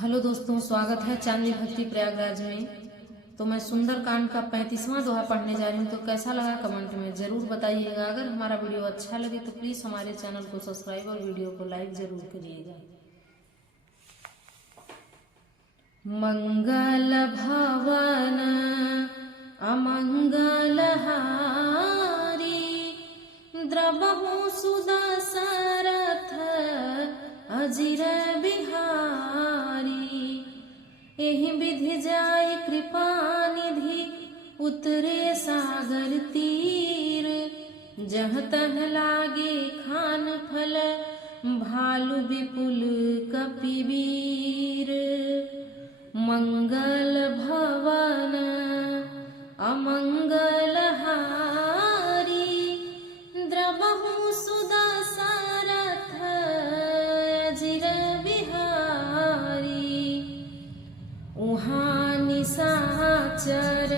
Hello दोस्तों, स्वागत है चांदनी भक्ति प्रयागराज में। तो मैं सुंदरकांड का 35वां दोहा पढ़ने जा रही हूँ। तो कैसा लगा कमेंट में ज़रूर बताइएगा। अगर हमारा वीडियो अच्छा लगे तो प्लीज़ हमारे चैनल को सब्सक्राइब और वीडियो को लाइक ज़रूर करिएगा। मंगल भवन अमंगल हारी, द्रवहु सुदशरथ अजिर बिहारी। एहि विधि जाय कृपा निधि, उतरे सागर तीर। जहाँ तह लागे खान फल, भालु विपुल कपिवीर। मंगल भवन अमंगल हारी, द्रवहु सुदशरथ अजिर बिहारी। उहाँ निशाचर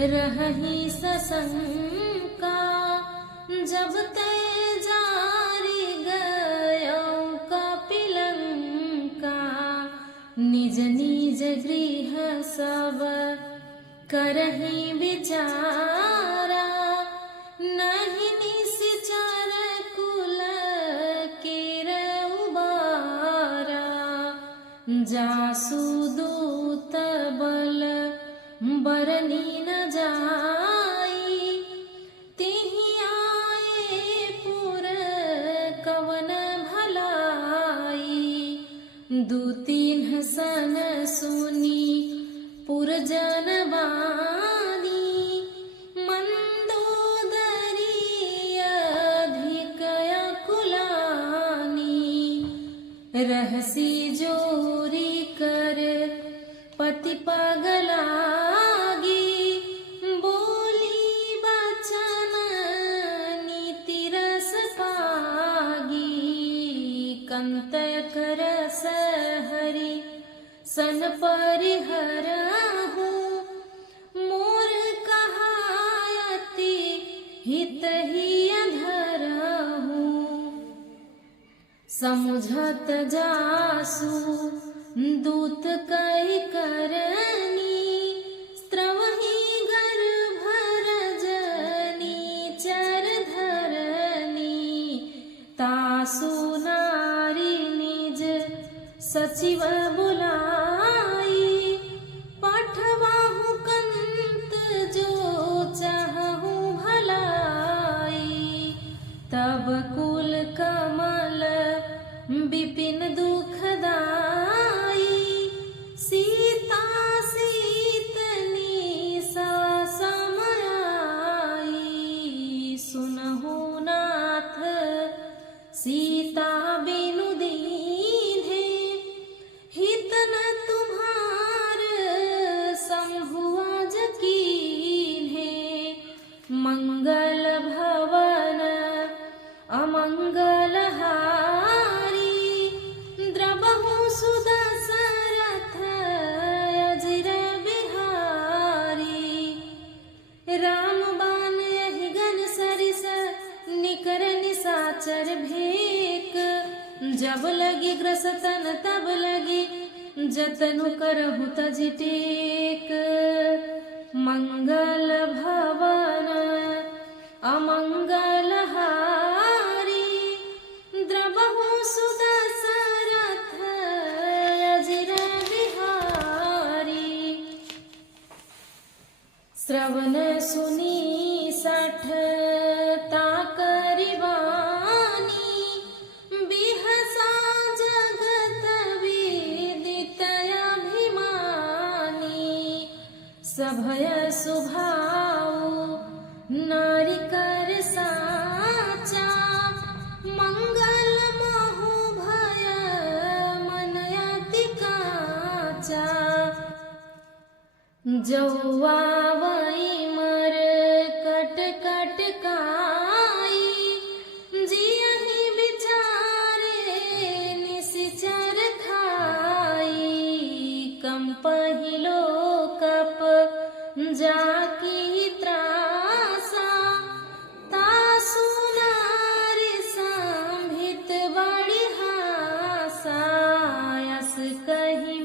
रहहि सशंका, जब ते जारी गयो कपिलंका। निज निज गृह सब करहि विचारा, नहीं निश्चर कुल केर उबारा। जासु दूत बल बरनी न जाई, तिहि आए पुर कवन भलाई। दू तीन सन सुनी पुरजन बानी, मंदोदरी अधिक अकुलानी। रहसी जोरी कर पति पगलागी, बोली बचन नीति रस पागी। कंतय कर सहरी सन परिहरहु, मोर कहायति हित ही अधरहु। समुझत जासु दूत कई करनी, स्त्रवहि गर्भ रजनी चर धरनी। तासु नारी निज सचिव बुलाई, पठवाहु कंत जो चाहु भलाई। तब कुल कमल विपिन दुखदाई, सीता सीतनी सा समाई। सुनहु नाथ सीता बिनु दीन्हे, हित न तुम्हार शंभु आज कीन्हे। मंगल भवन अमंगल हारी, द्रवहु सुदशरथ अजिर बिहारी। राम बाण यहि गन सरिस, निकर निशाचर भेक। जब लगी ग्रसतन तब लगी, जतनु करहु तजि टेक। मंगल भवन अमंगल हारी, द्रवहु सुदशरथ अजिर बिहारी। श्रवण सुनी सठ ताकरि वाणी, बिहसा जगत विदित अभिमानी। सभय सुभाऊ नारी कर साचा, मंगल महु भय मन अति काचा। जौआवई मर कट कट काई, जियहि विचारे निश्चर खाई। कंपहि लोकप जाकी त्रासा, तासु नारी संभित बड़ी हासा। यस कहि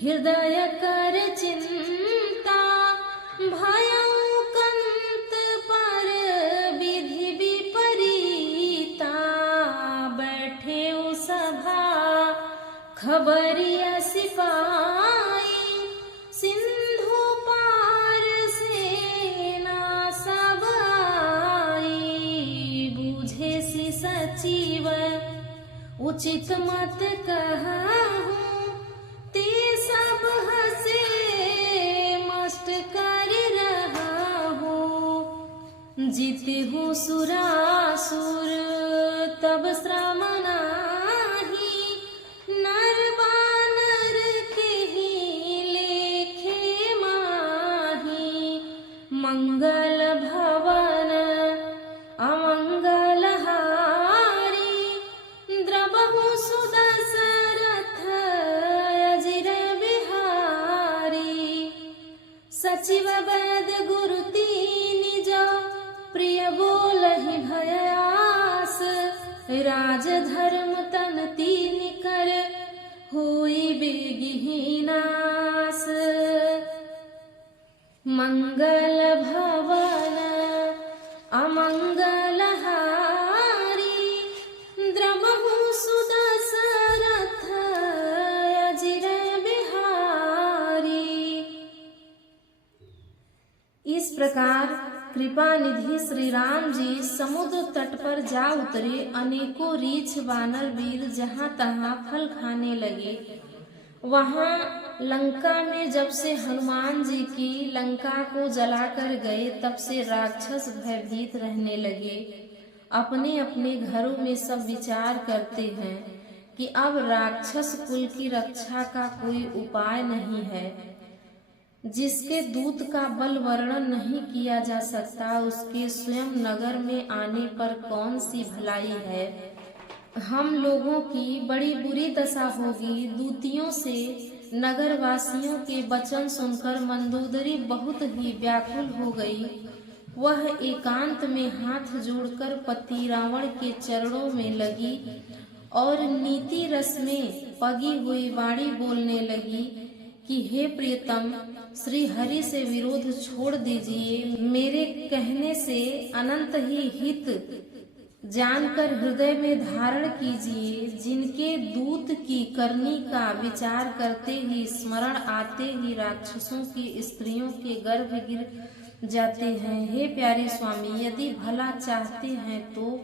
हृदय कर चिंता भयउ कंत पर विधि विपरीता। बैठे उ सभा खबरिया सिपाही सिंधु पार सेना सब आई। बूझे सि सचिव उचित मत कहूँ ते सब हसे मस्त कर रहा हूँ। जीते हूँ सुरासुर तब श्रम नाही नर बानर के ही लेखे माही। मंगल भवन अमंगल हारी द्रवहु सुदशरथ अजिर बिहारी। सचिव वैद गुरु तीनि जो प्रिय बोलहि भयास। राज धर्म तन तीनि कर होई बेगिहि नास। मंगल भवन अमंगल हारी द्रवहु सुदशरथ अजिर बिहारी। इस प्रकार कृपा निधि श्री राम जी समुद्र तट पर जा उतरे। अनेकों रीछ वानर वीर जहाँ तहाँ फल खाने लगे। वहाँ लंका में जब से हनुमान जी की लंका को जलाकर गए तब से राक्षस भयभीत रहने लगे। अपने अपने घरों में सब विचार करते हैं कि अब राक्षस कुल की रक्षा का कोई उपाय नहीं है। जिसके दूत का बल वर्णन नहीं किया जा सकता उसके स्वयं नगर में आने पर कौन सी भलाई है। हम लोगों की बड़ी बुरी दशा होगी। दूतियों से नगरवासियों के वचन सुनकर मंदोदरी बहुत ही व्याकुल हो गई। वह एकांत में हाथ जोड़कर पति रावण के चरणों में लगी और नीति रस में पगी हुई वाणी बोलने लगी कि हे प्रियतम, श्री हरि से विरोध छोड़ दीजिए। मेरे कहने से अनंत ही हित जानकर हृदय में धारण कीजिए। जिनके दूत की करनी का विचार करते ही स्मरण आते ही राक्षसों की स्त्रियों के गर्भ गिर जाते हैं। हे प्यारे स्वामी, यदि भला चाहते हैं तो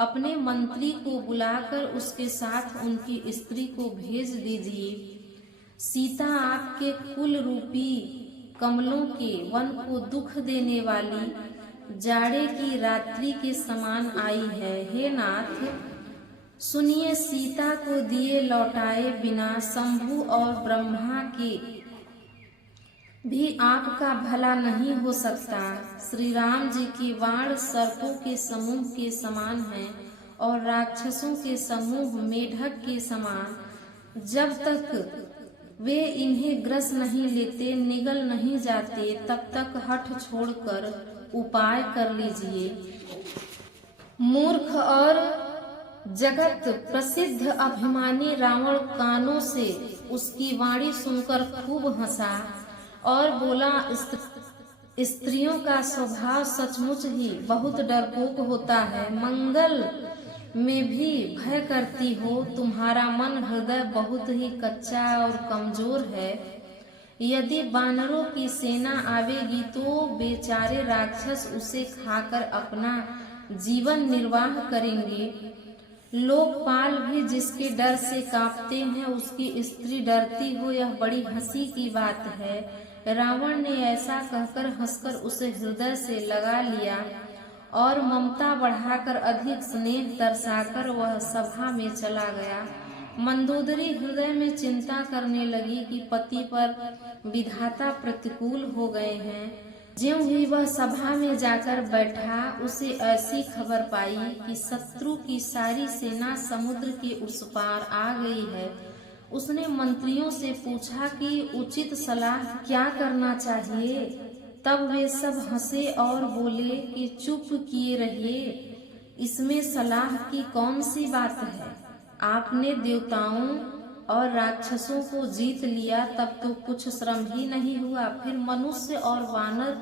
अपने मंत्री को बुलाकर उसके साथ उनकी स्त्री को भेज दीजिए। सीता आपके कुल रूपी कमलों के वन को दुख देने वाली जाड़े की रात्रि के समान आई है। हे नाथ, सुनिए, सीता को दिए लौटाए बिना शंभु और ब्रह्मा के भी आपका भला नहीं हो सकता। श्री राम जी की वाण सर्पों के समूह के समान है और राक्षसों के समूह मेढक के समान। जब तक वे इन्हें ग्रस नहीं लेते, निगल नहीं जाते, तब तक हठ छोड़कर उपाय कर लीजिए। मूर्ख और जगत प्रसिद्ध अभिमानी रावण कानों से उसकी वाणी सुनकर खूब हंसा और बोला, स्त्रियों का स्वभाव सचमुच ही बहुत डरपोक होता है। मंगल में भी भय करती हो। तुम्हारा मन हृदय बहुत ही कच्चा और कमजोर है। यदि वानरों की सेना आवेगी तो बेचारे राक्षस उसे खाकर अपना जीवन निर्वाह करेंगे। लोकपाल भी जिसके डर से कांपते हैं उसकी स्त्री डरती हो, यह बड़ी हंसी की बात है। रावण ने ऐसा कहकर हंसकर उसे हृदय से लगा लिया और ममता बढ़ाकर अधिक स्नेह दर्शाकर वह सभा में चला गया। मंदोदरी हृदय में चिंता करने लगी कि पति पर विधाता प्रतिकूल हो गए हैं। ज्यों ही वह सभा में जाकर बैठा, उसे ऐसी खबर पाई कि शत्रु की सारी सेना समुद्र के उस पार आ गई है। उसने मंत्रियों से पूछा कि उचित सलाह क्या करना चाहिए। तब वे सब हंसे और बोले कि चुप किए रहिए, इसमें सलाह की कौन सी बात है। आपने देवताओं और राक्षसों को जीत लिया तब तो कुछ श्रम ही नहीं हुआ, फिर मनुष्य और वानर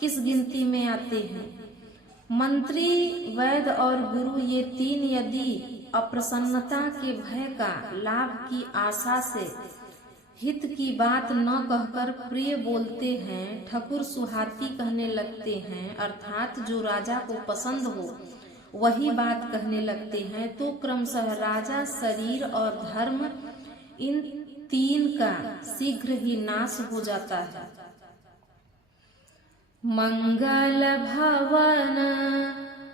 किस गिनती में आते हैं। मंत्री, वैद्य और गुरु ये तीन यदि अप्रसन्नता के भय का, लाभ की आशा से हित की बात न कहकर प्रिय बोलते हैं, ठकुर सुहाती कहने लगते हैं, अर्थात जो राजा को पसंद हो वही बात कहने लगते हैं, तो क्रमशः राजा, शरीर और धर्म इन तीन का शीघ्र ही नाश हो जाता है। मंगल भवन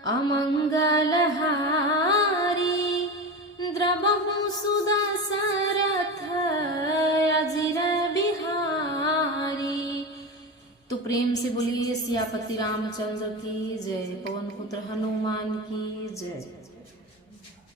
अमंगल हारी, द्रवहु सुदशरथ अजिर बिहारी। तो प्रेम से बोलिए सियापति रामचंद्र की जय, पवन पुत्र हनुमान की जय।